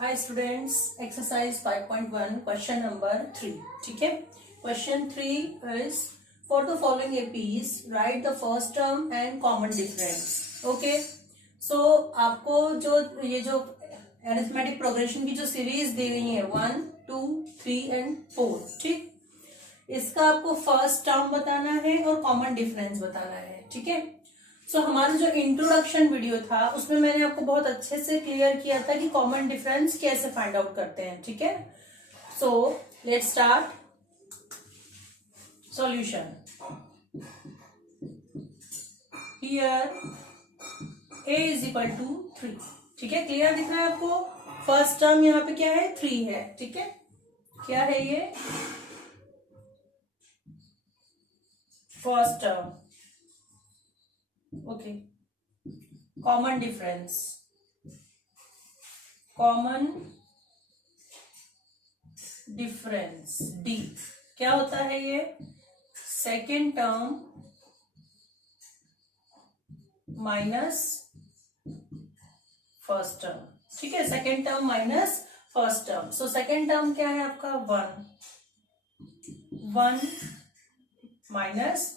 हाय students, exercise 5.1 question number 3। ठीक है, question 3 is for the following APs write the first term and common difference. Okay, so आपको ये जो arithmetic progression की जो सीरीज दी गई है 1, 2, 3 एंड 4, ठीक, इसका आपको फर्स्ट टर्म बताना है और कॉमन डिफरेंस बताना है। ठीक है, सो हमारा जो इंट्रोडक्शन वीडियो था उसमें मैंने आपको बहुत अच्छे से क्लियर किया था कि कॉमन डिफरेंस कैसे फाइंड आउट करते हैं। ठीक है, so let's start solution. Here a is equal to 3। ठीक है, क्लियर दिख रहा है आपको? फर्स्ट टर्म यहाँ पे क्या है? 3 है। ठीक है, क्या है ये? First term. Okay, common difference, common difference D क्या होता है? ये second term minus first term. ठीक है, second term minus first term. So second term क्या है आपका? 1 minus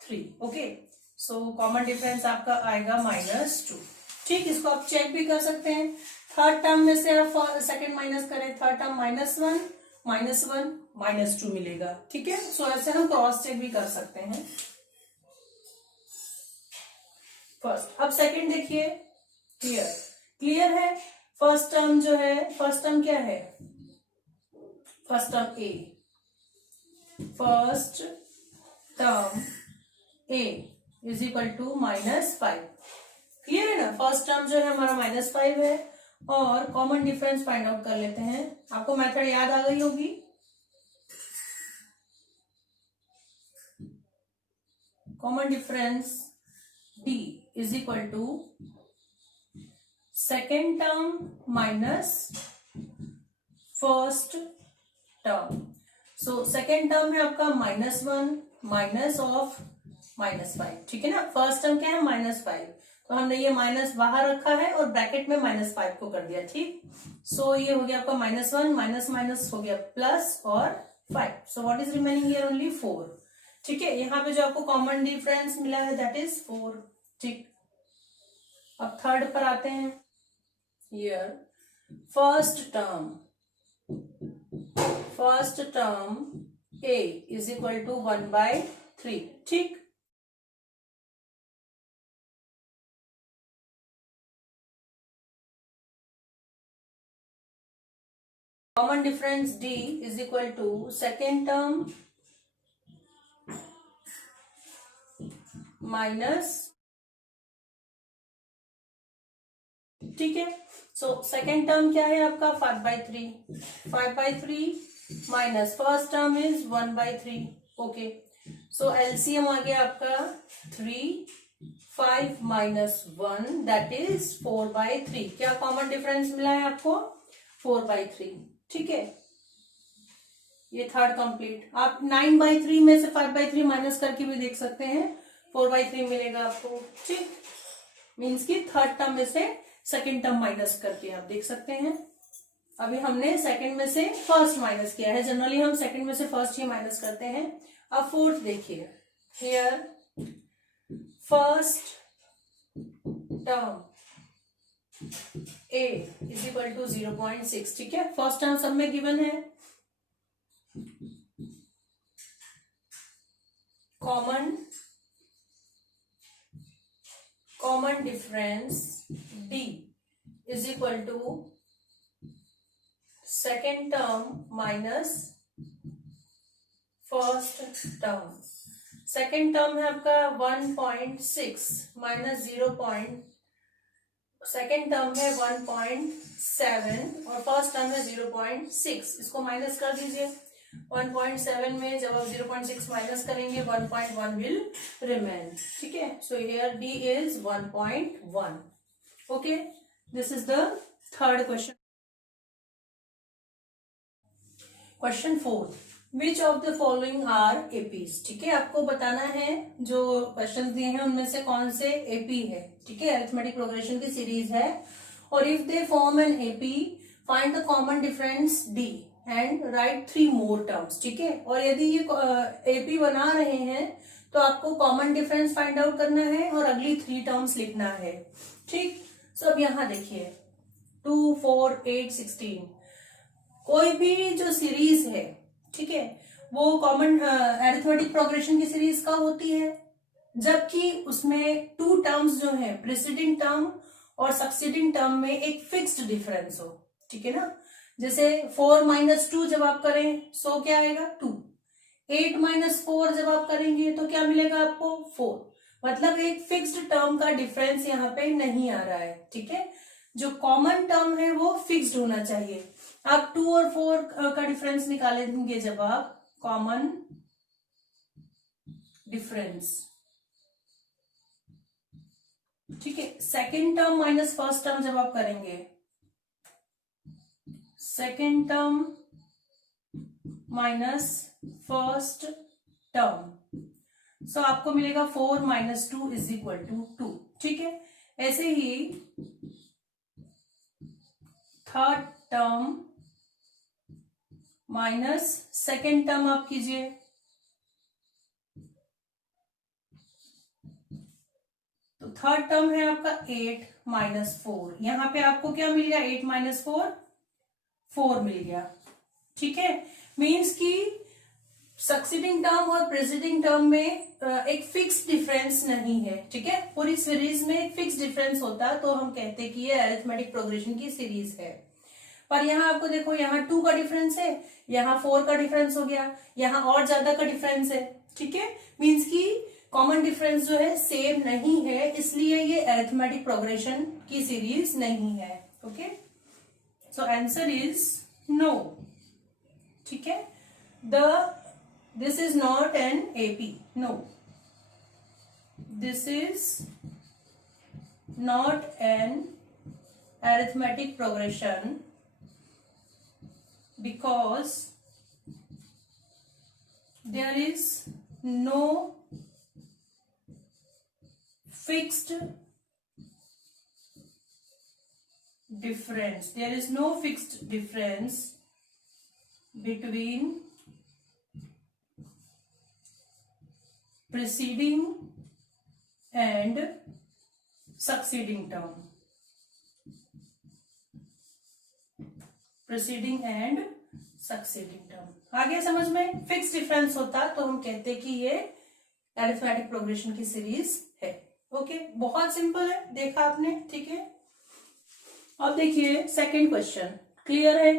3। Okay, so common difference आपका आएगा -2। ठीक, इसको आप चेक भी कर सकते हैं। थर्ड टर्म में से आप सेकेंड माइनस करें, थर्ड टर्म -1 -2 मिलेगा। ठीक है, सो ऐसे हम क्रॉस चेक भी कर सकते हैं। फर्स्ट, अब सेकेंड देखिए। क्लियर है? फर्स्ट टर्म जो है, फर्स्ट टर्म क्या है? First term A, first term A is equal to -5। Clear है ना? फर्स्ट टर्म जो है हमारा -5 है और कॉमन डिफरेंस फाइंड आउट कर लेते हैं। आपको मेथड याद आ गई होगी। Common difference D is equal to second term minus first term. So second term है आपका -1 माइनस ऑफ -5। ठीक है ना? फर्स्ट टर्म क्या है? -5, तो हमने ये माइनस बाहर रखा है और ब्रैकेट में -5 को कर दिया। ठीक, सो ये हो गया आपका -1 माइनस माइनस हो गया प्लस और 5। So what is remaining here? Only 4। ठीक है, यहाँ पे जो आपको कॉमन डिफरेंस मिला है दैट इज 4। ठीक, अब थर्ड पर आते हैं। Here first term a is equal to 1/3। ठीक, common difference d is equal to second term minus. ठीक है, सो सेकेंड टर्म क्या है आपका? 5/3 minus first term is 1/3। Okay, so LCM आ गया आपका 3, 5 माइनस 1 दैट इज 4/3। क्या कॉमन डिफरेंस मिला है आपको? 4/3। ठीक है, ये थर्ड कंप्लीट। आप 9/3 में से 5/3 माइनस करके भी देख सकते हैं, 4/3 मिलेगा आपको। ठीक, मीन्स की थर्ड टर्म में से सेकेंड टर्म माइनस करके आप देख सकते हैं। अभी हमने सेकंड में से फर्स्ट माइनस किया है। जनरली हम सेकंड में से फर्स्ट ही माइनस करते हैं। अब फोर्थ देखिए। Here first term a is equal to 0.6। ठीक है, फर्स्ट टर्म सब में गिवन है। Common difference d is equal to second term minus first term. Second term है आपका 1.6 माइनस 0. सेकेंड टर्म है 1.7 और फर्स्ट टर्म है 0.6। इसको माइनस कर दीजिए। 1.7 में जब आप 0.6 माइनस करेंगे 1.1 विल रिमेन। ठीक है, so here d is 1.1। Okay, this is the third question. Question 4, which of the following are APs. ठीक है, आपको बताना है जो क्वेश्चन दिए हैं उनमें से कौन से एपी है। ठीक है, अरिथमेटिक प्रोग्रेशन की सीरीज है और if they form an AP find the common difference D and right 3 more terms, ठीक है। और यदि ये एपी बना रहे हैं तो आपको कॉमन डिफरेंस फाइंड आउट करना है और अगली 3 टर्म्स लिखना है, ठीक। सो अब यहां देखिए 2, 4, 8, 16 कोई भी जो सीरीज है, ठीक है, वो कॉमन अरिथमेटिक प्रोग्रेशन की सीरीज का होती है जबकि उसमें 2 टर्म्स जो है प्रीसीडिंग टर्म और सक्सीडिंग टर्म में एक फिक्स्ड डिफरेंस हो, ठीक है ना। जैसे 4 - 2 जब आप करें सो क्या आएगा 2, 8 - 4 जब आप करेंगे तो क्या मिलेगा आपको 4। मतलब एक फिक्स्ड टर्म का डिफरेंस यहाँ पे नहीं आ रहा है, ठीक है। जो कॉमन टर्म है वो फिक्स्ड होना चाहिए। आप 2 और 4 का डिफरेंस निकालेंगे जब आप कॉमन डिफरेंस, ठीक है। Second term minus first term जब आप करेंगे, second term minus first term, so आपको मिलेगा 4 - 2 = 2, ठीक है। ऐसे ही third term minus second term आप कीजिए, तो थर्ड टर्म है आपका 8 - 4। यहां पे आपको क्या मिल गया 8 - 4 4 मिल गया, ठीक है। मीन्स कि सक्सीडिंग टर्म और प्रीसीडिंग टर्म में एक फिक्स डिफरेंस नहीं है, ठीक है। पूरी सीरीज में एक फिक्स डिफरेंस होता तो हम कहते कि ये अरिथमेटिक प्रोग्रेशन की सीरीज है। पर यहाँ आपको देखो यहाँ 2 का डिफरेंस है, यहाँ 4 का डिफरेंस हो गया, यहाँ और ज्यादा का डिफरेंस है, ठीक है। मीन्स की कॉमन डिफरेंस जो है सेम नहीं है, इसलिए ये अरिथमेटिक प्रोग्रेशन की सीरीज नहीं है, okay. So answer is no, ठीक है। This is not an AP, no, this is not an arithmetic progression because there is no fixed difference. There is no fixed difference between preceding and succeeding term. Preceding and succeeding term आ गया समझ में। Fix difference होता तो हम कहते कि ये अरिथमेटिक प्रोग्रेशन की सीरीज है, ओके। बहुत सिंपल है, देखा आपने, ठीक है। अब देखिए सेकंड क्वेश्चन, क्लियर है।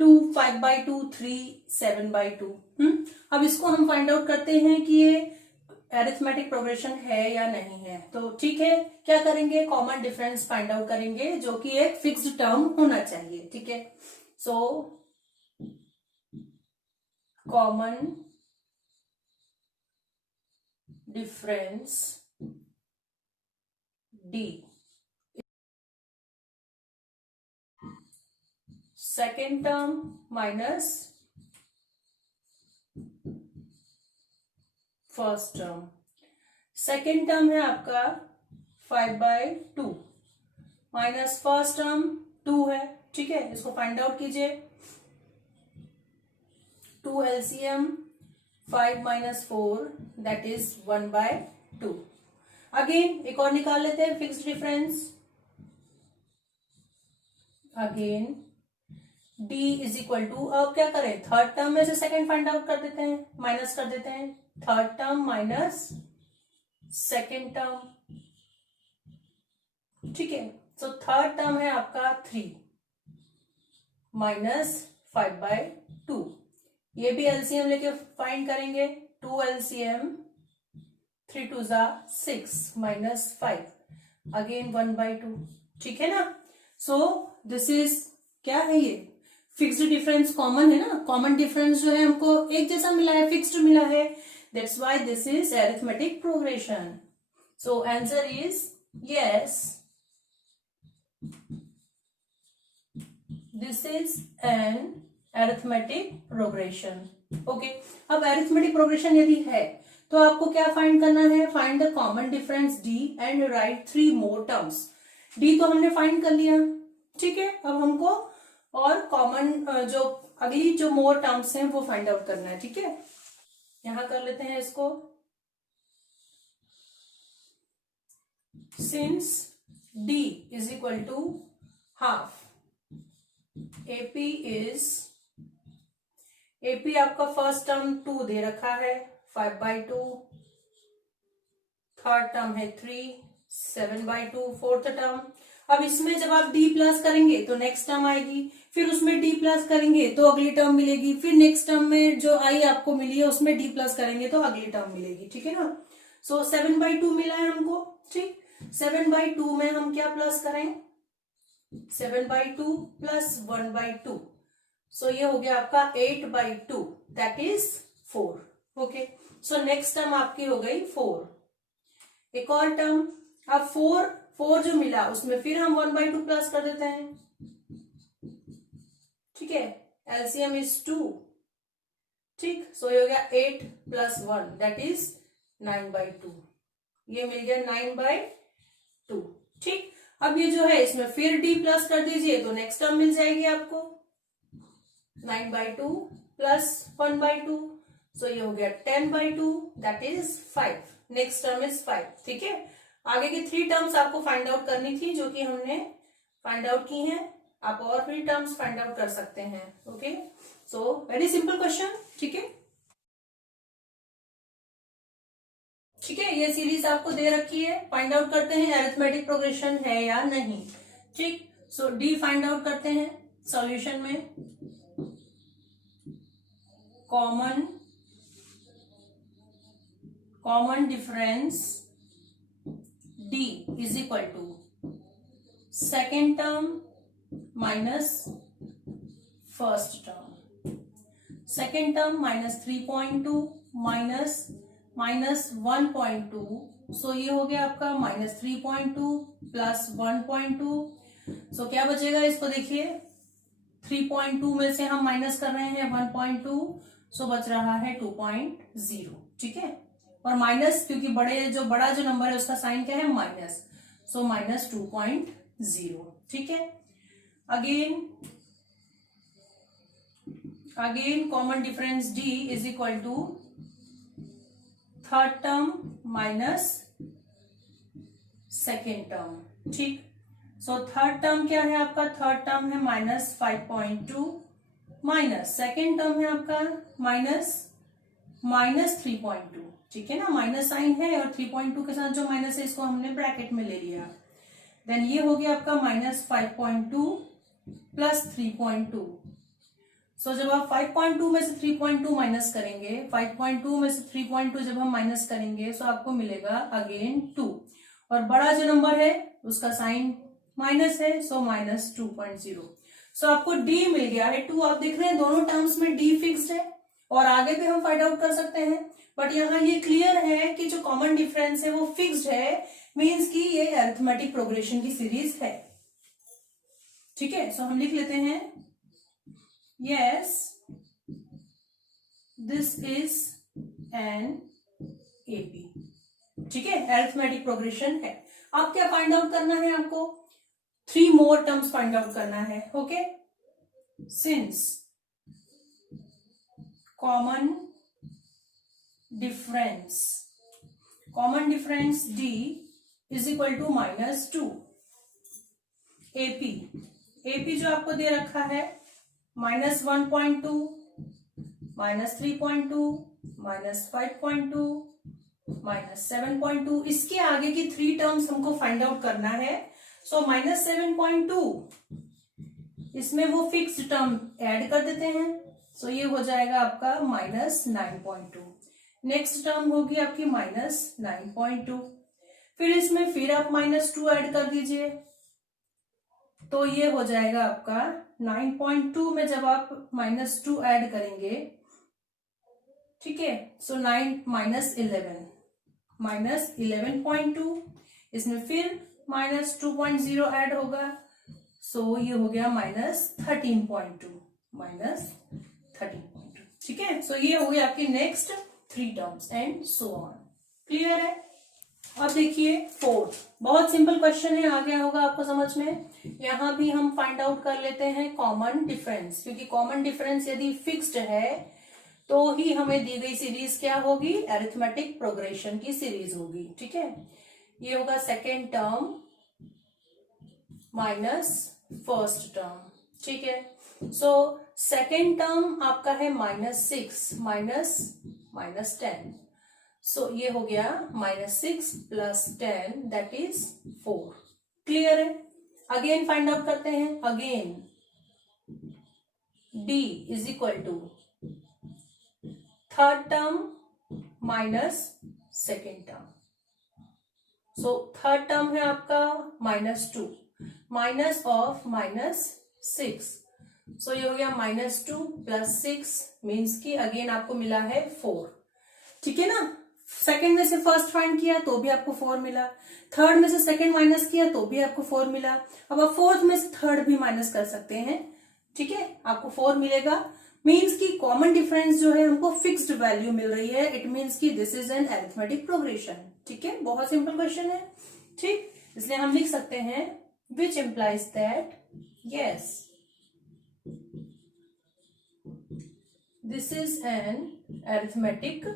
2, 5/2, 3, 7/2। अब इसको हम फाइंड आउट करते हैं कि ये अरिथमेटिक प्रोग्रेशन है या नहीं है। तो ठीक है, क्या करेंगे, कॉमन डिफरेंस फाइंड आउट करेंगे जो कि एक फिक्स्ड टर्म होना चाहिए, ठीक है। So common difference D, second term minus first term. Second term है आपका 5/2 माइनस फर्स्ट टर्म 2 है, ठीक है। इसको फाइंड आउट कीजिए। 2 LCM 5 - 4 दैट इज 1/2। अगेन एक और निकाल लेते हैं फिक्स्ड डिफरेंस। अगेन D = अब क्या करें, थर्ड टर्म में से सेकेंड फाइंड आउट कर देते हैं, माइनस कर देते हैं। Third term minus second term, ठीक है। सो थर्ड टर्म है आपका 3 माइनस 5/2। ये भी एलसीएम लेके फाइंड करेंगे। 2 LCM 3 2 6 माइनस 5 अगेन 1/2, ठीक है ना। सो दिस इज क्या है, ये फिक्स्ड डिफरेंस कॉमन है ना। कॉमन डिफरेंस जो है हमको एक जैसा मिला है, फिक्स्ड मिला है, that's why this is arithmetic progression. So answer is yes, this is an arithmetic progression, okay. अब अरिथमेटिक प्रोग्रेशन यदि है तो आपको क्या फाइंड करना है, find the common difference D and right 3 more terms. D तो हमने फाइंड कर लिया, ठीक है। अब हमको और कॉमन जो अगली जो मोर टर्म्स हैं वो फाइंड आउट करना है, ठीक है। यहां कर लेते हैं इसको। Since d is equal to half, AP is, AP आपका फर्स्ट टर्म 2 दे रखा है 5/2, थर्ड टर्म है 3, 7/2 फोर्थ टर्म। अब इसमें जब आप d प्लस करेंगे तो नेक्स्ट टर्म आएगी, फिर उसमें d प्लस करेंगे तो अगली टर्म मिलेगी, फिर नेक्स्ट टर्म में जो आई आपको मिली है उसमें d प्लस करेंगे तो अगली टर्म मिलेगी, ठीक है ना। सो 7/2 मिला है हमको, ठीक। 7/2 में हम क्या प्लस करें, 7/2 प्लस 1/2, सो ये हो गया आपका 8/2, that is 4, okay. So next term आपकी हो गई 4। एक और टर्म, अब 4 जो मिला उसमें फिर हम 1/2 प्लस कर देते हैं, ठीक है। एलसीएम इज 2, ठीक। सो ये हो गया 8 प्लस 1 दैट इज 9/2, ये मिल गया 9/2, ठीक। अब ये जो है इसमें फिर d प्लस कर दीजिए तो नेक्स्ट टर्म मिल जाएगी आपको 9/2 प्लस 1/2, सो ये हो गया 10/2 that is 5, next term is 5, ठीक है। आगे की 3 टर्म्स आपको फाइंड आउट करनी थी जो कि हमने फाइंड आउट की हैं, आप और भी टर्म्स फाइंड आउट कर सकते हैं, okay. So very simple question, ठीक है। ठीक है, ये सीरीज आपको दे रखी है, फाइंड आउट करते हैं अरिथमेटिक प्रोग्रेशन है या नहीं, ठीक। सो डी फाइंड आउट करते हैं सॉल्यूशन में, common difference D is equal to second term minus first term, second term -3.2 minus 1.2, so ये हो गया आपका -3.2 प्लस 1.2, सो क्या बचेगा इसको देखिए, 3.2 में से हम माइनस कर रहे हैं 1.2, सो बच रहा है 2.0, ठीक है। और माइनस क्योंकि बड़ा जो नंबर है उसका साइन क्या है, माइनस, सो -2.0, ठीक है। Again common difference d is equal to third term minus second term, ठीक। सो थर्ड टर्म क्या है आपका, थर्ड टर्म है -5.2 माइनस सेकेंड टर्म है आपका -3.2, ठीक है ना, माइनस साइन है और 3.2 के साथ जो माइनस है इसको हमने ब्रैकेट में ले लिया, देन ये हो गया आपका -5.2 प्लस 3.2, सो जब आप 5.2 में से 3.2 माइनस करेंगे, 5.2 में से 3.2 जब हम माइनस करेंगे सो आपको मिलेगा अगेन 2, और बड़ा जो नंबर है उसका साइन माइनस है, सो -2.0, सो आपको d मिल गया है 2। आप देख रहे हैं दोनों टर्म्स में d फिक्स्ड है, और आगे भी हम फाइंड आउट कर सकते हैं, बट यहाँ ये क्लियर है कि जो कॉमन डिफरेंस है वो फिक्स्ड है, मीन्स कि ये अरिथमेटिक प्रोग्रेशन की सीरीज है, ठीक है। सो हम लिख लेते हैं, yes this is an AP, ठीक है, अरिथमेटिक प्रोग्रेशन है। अब क्या फाइंड आउट करना है आपको, 3 मोर टर्म्स फाइंड आउट करना है, okay. Since common difference D is equal to -2, AP जो आपको दे रखा है -1.2, -3.2, -5.2, -7.2, इसके आगे की 3 टर्म्स हमको फाइंड आउट करना है। सो -7.2 इसमें वो फिक्स्ड टर्म ऐड कर देते हैं, सो ये हो जाएगा आपका -9.2, नेक्स्ट टर्म होगी आपकी -9.2, फिर इसमें फिर आप -2 ऐड कर दीजिए, तो ये हो जाएगा आपका 9.2 में जब आप -2 ऐड करेंगे, ठीक है, सो 9 -11.2, इसमें फिर -2.0 ऐड होगा, सो ये हो गया -13.2, ठीक है। सो ये हो गया आपकी next 3 terms and so on, clear है। अब देखिए फोर्थ, बहुत सिंपल क्वेश्चन है, आ गया होगा आपको समझ में। यहां भी हम फाइंड आउट कर लेते हैं कॉमन डिफरेंस, क्योंकि कॉमन डिफरेंस यदि फिक्स्ड है तो ही हमें दी गई सीरीज क्या होगी, अरिथमेटिक प्रोग्रेशन की सीरीज होगी। ठीक है, ये होगा second term minus first term. ठीक है, सो सेकेंड टर्म आपका है -6 माइनस 10, सो ये हो गया -6 + 10 दैट इज 4। क्लियर है। अगेन फाइंड आउट करते हैं। Again d is equal to third term minus second term. So third term है आपका -2 माइनस ऑफ -6, सो ये हो गया -2 + 6 मीन्स की अगेन आपको मिला है 4। ठीक है ना, सेकंड में से फर्स्ट फाइंड किया तो भी आपको 4 मिला, थर्ड में से सेकंड माइनस किया तो भी आपको 4 मिला। अब आप फोर्थ में से थर्ड भी माइनस कर सकते हैं। ठीक है, आपको 4 मिलेगा। मीन्स की कॉमन डिफरेंस जो है हमको फिक्स्ड वैल्यू मिल रही है। इट मीन्स की this is an arithmetic progression. ठीक है, बहुत सिंपल क्वेश्चन है। ठीक, इसलिए हम लिख सकते हैं विच implies that yes this is an arithmetic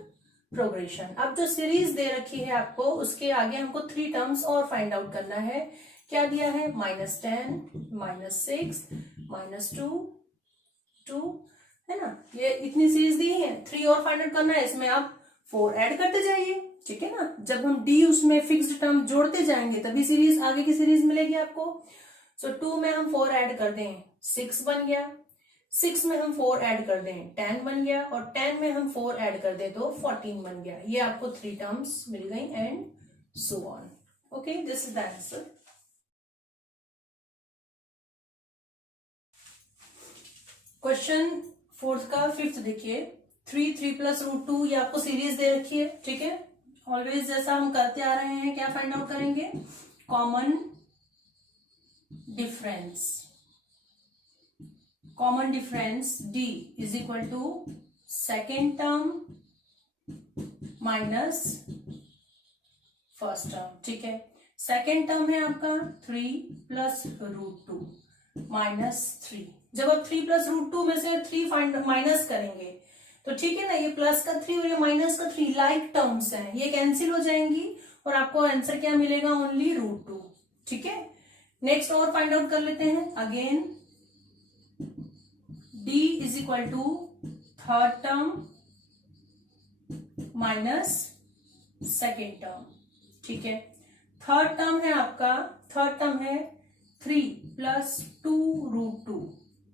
progression. अब जो सीरीज दे रखी है आपको, उसके आगे हमको 3 टर्म्स और फाइंड आउट करना है। क्या दिया है, -10 -6 -2 है ना, ये इतनी सीरीज दी है। 3 और फाइंड आउट करना है, इसमें आप 4 ऐड करते जाइए। ठीक है ना, जब हम डी उसमें फिक्स्ड टर्म जोड़ते जाएंगे तभी सीरीज आगे की सीरीज मिलेगी आपको। सो 2 में हम 4 ऐड कर दें 6 बन गया, 6 में हम 4 ऐड कर दें 10 बन गया, और 10 में हम 4 ऐड कर दें तो 14 बन गया। ये आपको 3 टर्म्स मिल गई and so on. Okay, this is the answer. Question fourth का फिफ्थ देखिए, 3 + √2, ये आपको सीरीज दे रखी है। ठीक है, ऑलवेज जैसा हम करते आ रहे हैं, क्या फाइंड आउट करेंगे, common difference. Common difference d is equal to second term minus first term. ठीक है, सेकेंड टर्म है आपका 3 + √2 -3। जब आप 3 + √2 में से 3 फाइंड माइनस करेंगे तो ठीक है ना, ये प्लस का 3 और ये माइनस का 3 लाइक टर्म्स हैं, ये कैंसिल हो जाएंगी और आपको आंसर क्या मिलेगा, ओनली √2। ठीक है, नेक्स्ट और फाइंड आउट कर लेते हैं। Again d is equal to third term minus second term. ठीक है, थर्ड टर्म है आपका, थर्ड टर्म है 3 + 2√2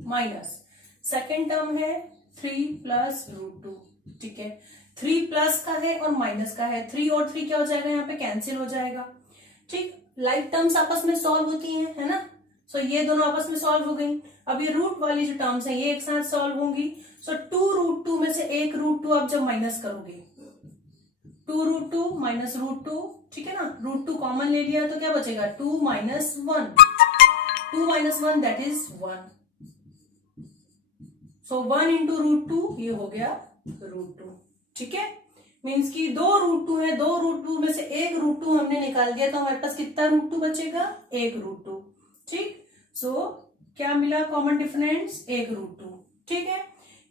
माइनस सेकेंड टर्म है 3 + √2। ठीक है, 3 प्लस का है और माइनस का है, 3 और 3 क्या हो जाएगा, यहाँ पे कैंसिल हो जाएगा। ठीक, लाइक टर्म्स आपस में सॉल्व होती हैं, है ना। सो ये दोनों आपस में सॉल्व हो गई। अब ये रूट वाली जो टर्म्स हैं ये एक साथ सॉल्व होंगी। सो 2√2 में से एक √2 आप जब माइनस करोगे, 2√2 - √2, ठीक है ना, √2 कॉमन ले लिया तो क्या बचेगा, 2 - 1, 2 - 1 दैट इज 1। सो 1 × √2 ये हो गया √2। ठीक है, मीन्स की 2 √2 है, 2 √2 में से एक √2 हमने निकाल दिया तो हमारे पास कितना √2 बचेगा, 1 √2। ठीक, सो क्या मिला, कॉमन डिफरेंस 1 √2। ठीक है,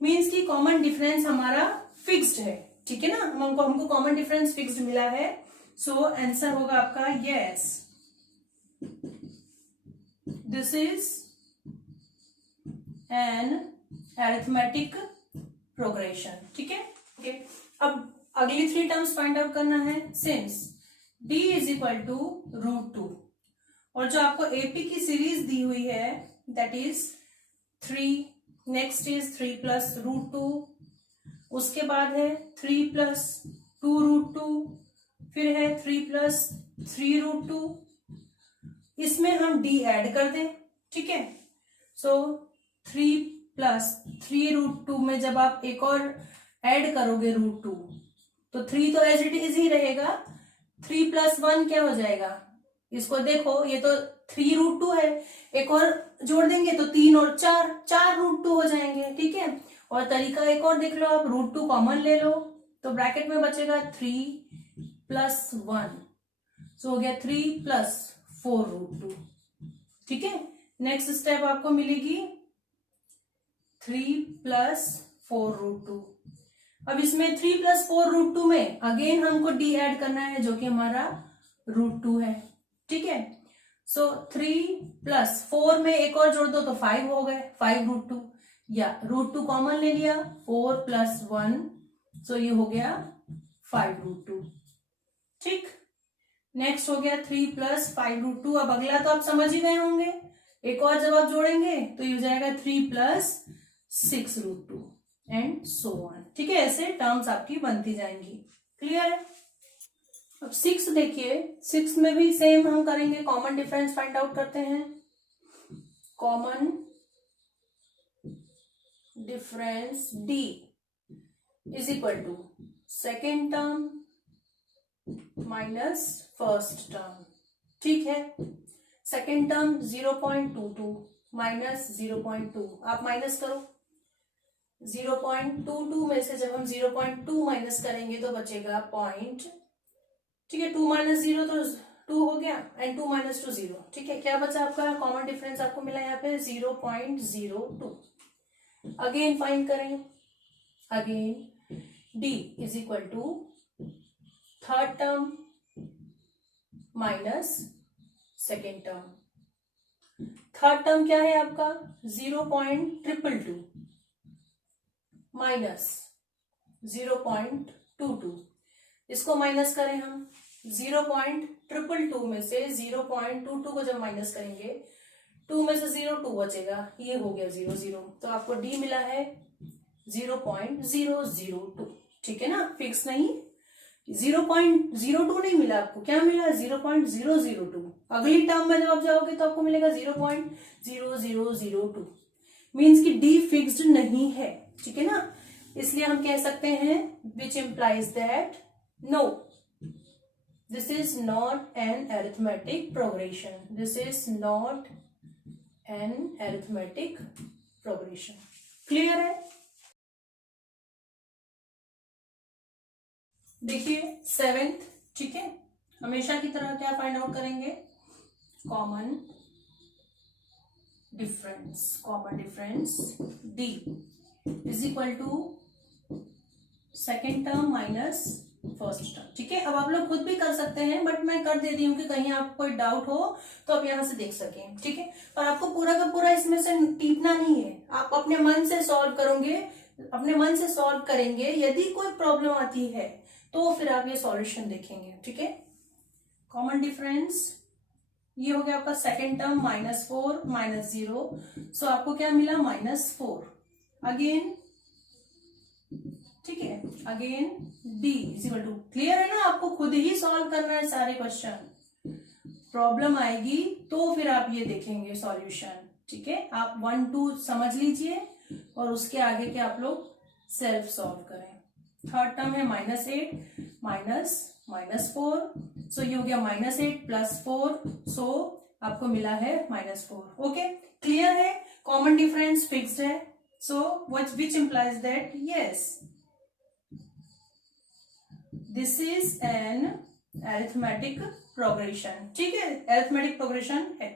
मीन्स की कॉमन डिफरेंस हमारा फिक्स्ड है। ठीक है ना, हमको कॉमन डिफरेंस फिक्स्ड मिला है। सो आंसर होगा आपका yes, this is an arithmetic progression. ठीक है, ओके। अब अगली 3 टर्म्स फाइंड आउट करना है। Since d is equal to √2 और जो आपको एपी की सीरीज दी हुई है दैट इज 3, नेक्स्ट इज 3 + √2, उसके बाद है 3 + 2√2, फिर है 3 + 3√2। इसमें हम d ऐड कर दें। ठीक है, सो 3 + 3√2 में जब आप एक और ऐड करोगे √2 तो 3 तो एज इट इज ही रहेगा, 3 + 1 क्या हो जाएगा, इसको देखो ये तो 3 √2 है, एक और जोड़ देंगे तो 3 और 4 √2 हो जाएंगे। ठीक है, और तरीका एक और देख लो आप, √2 कॉमन ले लो तो ब्रैकेट में बचेगा 3 + 1 सो हो गया 3 प्लस 4√2। ठीक है, नेक्स्ट स्टेप आपको मिलेगी 3 प्लस 4√2। अब इसमें 3 प्लस 4√2 में अगेन हमको डी ऐड करना है जो कि हमारा √2 है। ठीक है, सो 3 प्लस 4 में एक और जोड़ दो तो 5 हो गए, 5√2, या √2 कॉमन ले लिया, 4 प्लस 1, सो ये हो गया 5√2। ठीक, नेक्स्ट हो गया 3 प्लस 5√2। अब अगला तो आप समझ ही गए होंगे, एक और जब आप जोड़ेंगे तो ये हो जाएगा 3 प्लस 6√2 एंड सो ऑन। ठीक है, ऐसे टर्म्स आपकी बनती जाएंगी। क्लियर है? अब 6 देखिए, 6 में भी सेम हम करेंगे, कॉमन डिफरेंस फाइंड आउट करते हैं। Common difference D is equal to second term minus first term. ठीक है, सेकेंड टर्म 0.22 माइनस 0.2, आप माइनस करो। 0.22 में से जब हम 0.2 माइनस करेंगे तो बचेगा पॉइंट। ठीक है, 2 माइनस 0 तो 2 हो गया, एंड 2 माइनस 2 0। ठीक है, क्या बचा आपका कॉमन डिफरेंस आपको मिला यहाँ पे 0.02। अगेन फाइंड करें, again D is equal to third term minus second term. Third term क्या है आपका 0.222 माइनस 0.22। इसको माइनस करें हम, 0.222 में से 0.22 को जब माइनस करेंगे 2 में से 0 2 बचेगा, ये हो गया 0 0। तो आपको D मिला है 0.002। ठीक है ना, फिक्स नहीं, 0.02 नहीं मिला आपको, क्या मिला 0.002। अगली टर्म में जब आप जाओगे तो आपको मिलेगा 0.0002। मीन्स कि D फिक्स्ड नहीं है। ठीक है ना, इसलिए हम कह सकते हैं which implies that no, this is not an arithmetic progression, this is not an arithmetic progression. Clear है? देखिए 7th, ठीक है, हमेशा की तरह क्या फाइंड आउट करेंगे, common difference D is equal to second term minus first term. ठीक है, अब आप लोग खुद भी कर सकते हैं, बट मैं कर दे रही हूँ कि कहीं आपको कोई डाउट हो तो आप यहां से देख सकें। ठीक है, पर आपको पूरा का पूरा इसमें से टीपना नहीं है, आप अपने मन से सॉल्व करोगे, अपने मन से सॉल्व करेंगे। यदि कोई प्रॉब्लम आती है तो फिर आप ये सॉल्यूशन देखेंगे। ठीक है, कॉमन डिफरेंस ये हो गया आपका सेकेंड टर्म -4 -0, सो आपको क्या मिला -4। अगेन, ठीक है, again D is equal to, clear है ना, आपको खुद ही सॉल्व करना है सारे क्वेश्चन। प्रॉब्लम आएगी तो फिर आप ये देखेंगे सॉल्यूशन। ठीक है, आप 1 2 समझ लीजिए और उसके आगे के आप लोग सेल्फ सॉल्व करें। थर्ड टर्म है -8 -4, सो ये हो गया -8 + 4, सो आपको मिला है -4। ओके, क्लियर है, कॉमन डिफरेंस फिक्स्ड है, so which implies that yes this is an arithmetic progression. ठीक है, अरिथमेटिक प्रोग्रेशन है।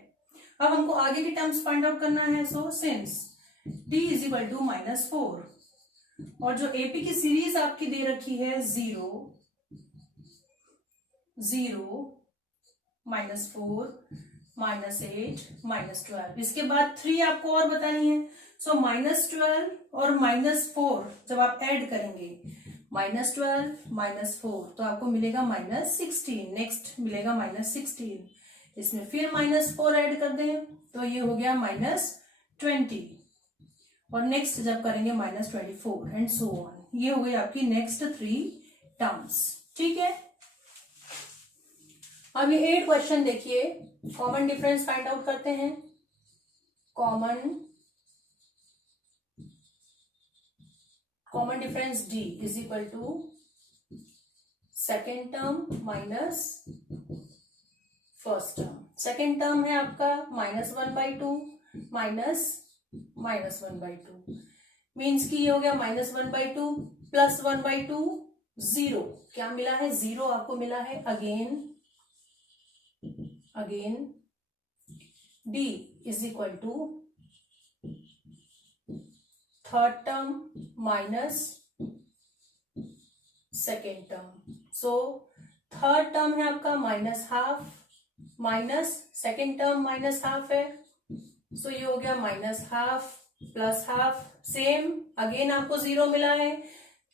अब हमको आगे की टर्म्स फाइंड आउट करना है, so since D is equal to -4 और जो AP की सीरीज आपकी दे रखी है 0 0 -4 -8 -12, इसके बाद 3 आपको और बतानी है। सो -12 और -4 जब आप ऐड करेंगे, -12 -4 तो आपको मिलेगा -16, नेक्स्ट मिलेगा -16, इसमें फिर -4 ऐड कर दें तो ये हो गया -20, और नेक्स्ट जब करेंगे -24 एंड सो ऑन। ये हो गई आपकी नेक्स्ट 3 टर्म्स। ठीक है, अब ये 8 क्वेश्चन देखिए, कॉमन डिफरेंस फाइंड आउट करते हैं। Common difference D is equal to second term minus first term. Second term है आपका -1/2 -1/2, मीन्स कि ये हो गया -1/2 + 1/2 0, क्या मिला है 0 आपको मिला है। Again again d is equal to third term minus second term. So third term है आपका minus half, minus second term minus half है. सो ये हो गया minus half plus half. Same again आपको 0 मिला है.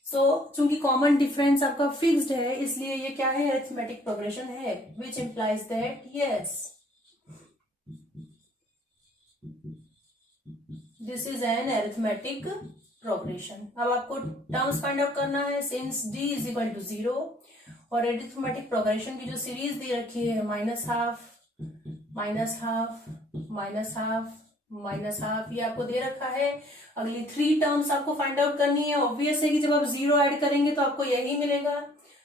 सो चूंकि कॉमन डिफरेंस आपका फिक्स्ड है, इसलिए ये क्या है, अरिथमेटिक प्रोग्रेशन है, which implies that yes this is an arithmetic progression. अब आपको टर्म्स फाइंड आउट करना है since d is equal to 0 और अरिथमेटिक प्रोग्रेशन की जो सीरीज दे रखी है minus half minus half minus half minus half, ये आपको दे रखा है. अगली 3 टर्म्स आपको फाइंड आउट करनी है. ऑब्वियस है कि जब आप 0 ऐड करेंगे तो आपको यही मिलेगा.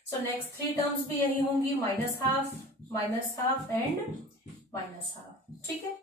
सो नेक्स्ट 3 टर्म्स भी यही होंगी, minus half and minus half. ठीक है.